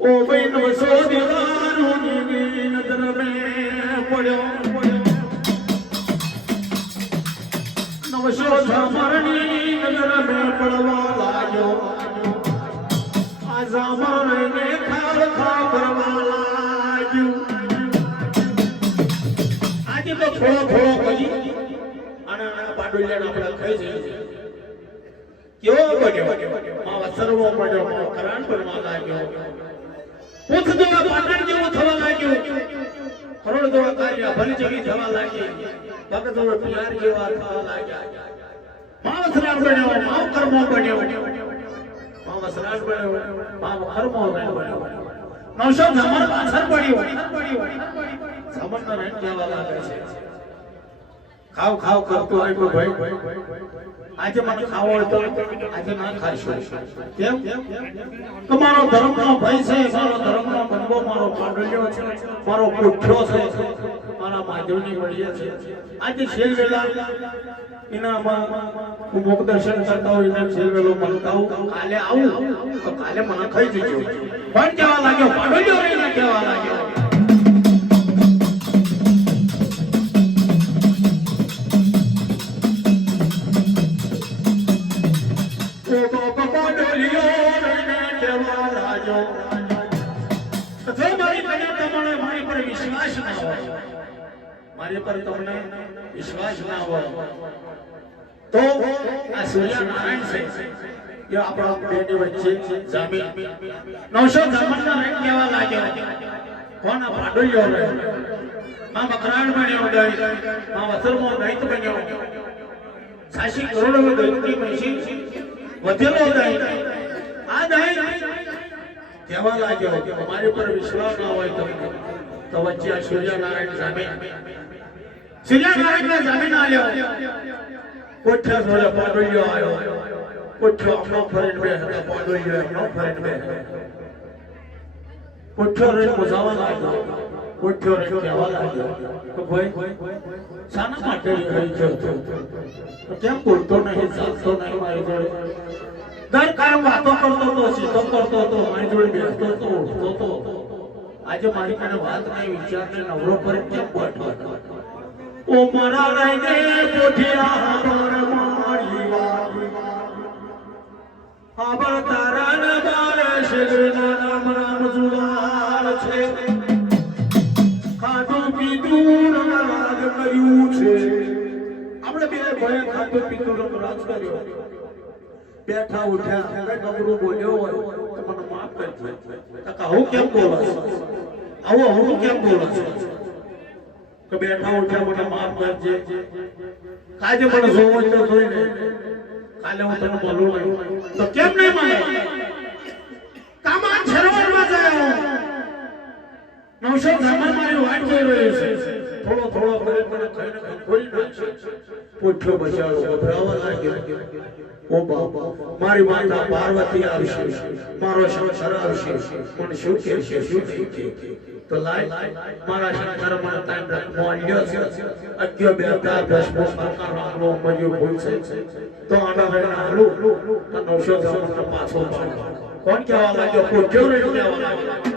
ઓ ભાઈ નવસો દીવારોની નજર મે પડ્યો નવસો ઝામરની નજર મે પડવા લાગ્યો આ ઝામરને ખાર ખા કરવા લાગ્યું આજે તો થોડો પછી આના પાડોલિયાને આપણે ખાઈ જઈએ કેવો બન્યો માવા સર્વો બન્યો કરાણ પર માં લાગ્યો પૂછ દેવા પાટણ જેવો થવા લાગ્યો કરોડ જેવા કાર્ય ભલી જગી થવા લાગી ભગત જેવો પિયાર જેવા થવા લાગ્યા માવ સરાળ બન્યો માવ કર્મો બન્યો માવ સરાળ બન્યો માવ કર્મો બન્યો નવસો ઝમર પાછળ પડ્યો ઝમરનો રેટ કેવા લાગે છે ખાવ ખાવ કરતો હોય કોઈ ભાઈ આજે મને ખાવો હોય તો આજે ના ખાશો કેમ તમારો ધર્મનો ભાઈ છે મારો ધર્મનો બંધો મારો પાડોલ્યો છે મારો પુઠ્ઠો છે મારા માધવની વડિયા છે આજે શેલ વેલા ઇનામાં હું મુખ દર્શન કરતા હોય ને શેલ વેલો મળતા હું કાલે આવું તો કાલે મને ખાઈ જજો પણ કેવા લાગ્યો પાડોલ્યો રહીને કેવા લાગ્યો મારી પર તમને વિશ્વાસ ના હોય તો આ સૂર્યનારાયણ છે એ આપણા બેની વચ્ચે જામી 900 ઝામરના રેટ કેવા લાગ્યો કોણ આ પાડોલ્યો રહ્યો માં મકરાણ બન્યો દઈ માં વસરમો દૈત બન્યો સાશી કરોડો દૈતની મૈસી વધેલો દઈ આ દઈ કેવા લાગ્યો તમારી પર વિશ્વાસ ના હોય તમને તો વચ્ચે આ સૂર્યનારાયણ જામી સૂર્યનારાયણના જમીન આવ્યો કોઠા જોડે પાડોલ્યો આવ્યો કોઠો આપણો ફરીને બે પાડોલ્યો આપણો ફરીને બે કોઠો રે મોજાવા લાગ્યો કોઠો રે કહેવા લાગ્યો તો ભાઈ શાના માટે રહી છે તો કેમ બોલતો નહીં ચાલતો નહીં મારી જોડે દર કાયમ વાતો કરતો તો સીધો કરતો તો મારી જોડે બેસતો તો ઉઠતો તો આજે મારી પાસે વાત નહીં વિચારને નવરો પર કેમ બેઠો ઓ મારા રાયને પોઠિયા હાબર મારી હાબર તારા ન બારે શેરના નામ રામ જુલાલ છે ખાધું પીધું રાજ કર્યું છે આપણે બે ભાઈ ખાધું પીધું રાજ કર્યો બેઠા ઉઠ્યા કઈ ગમરું બોલ્યો હોય તો મને માફ કરજો કાકા હું કેમ બોલું આવો હું કેમ બોલું કે બેઠા ઉઠ્યા મને માફ કરજે કાજે મને જોવો તો જોઈને કાલે હું તને બોલું તો કેમ નહીં માને કામા છરવરમાં જાય 900 ઝામર મારી વાટ જોઈ રહ્યો છે થોડો થોડો કરી મને ખાઈને ખોરી નાખશે પૂછો બચારો ગભરાવા લાગ્યો ઓ બાબા મારી માતા પાર્વતી આવશે મારો શંકર આવશે પણ શું કહેશે શું કહેશે તો લાય મારા શંકર મને ટાઈમ રાખવો આવ્યો છે અગ્યો બેટા દસમો સરકાર રાખવો મજો ભૂલ છે તો આના વેના હાલું તો 900 ઝામર પાછો કોણ કહેવા લાગ્યો પૂછો રે કહેવા લાગ્યો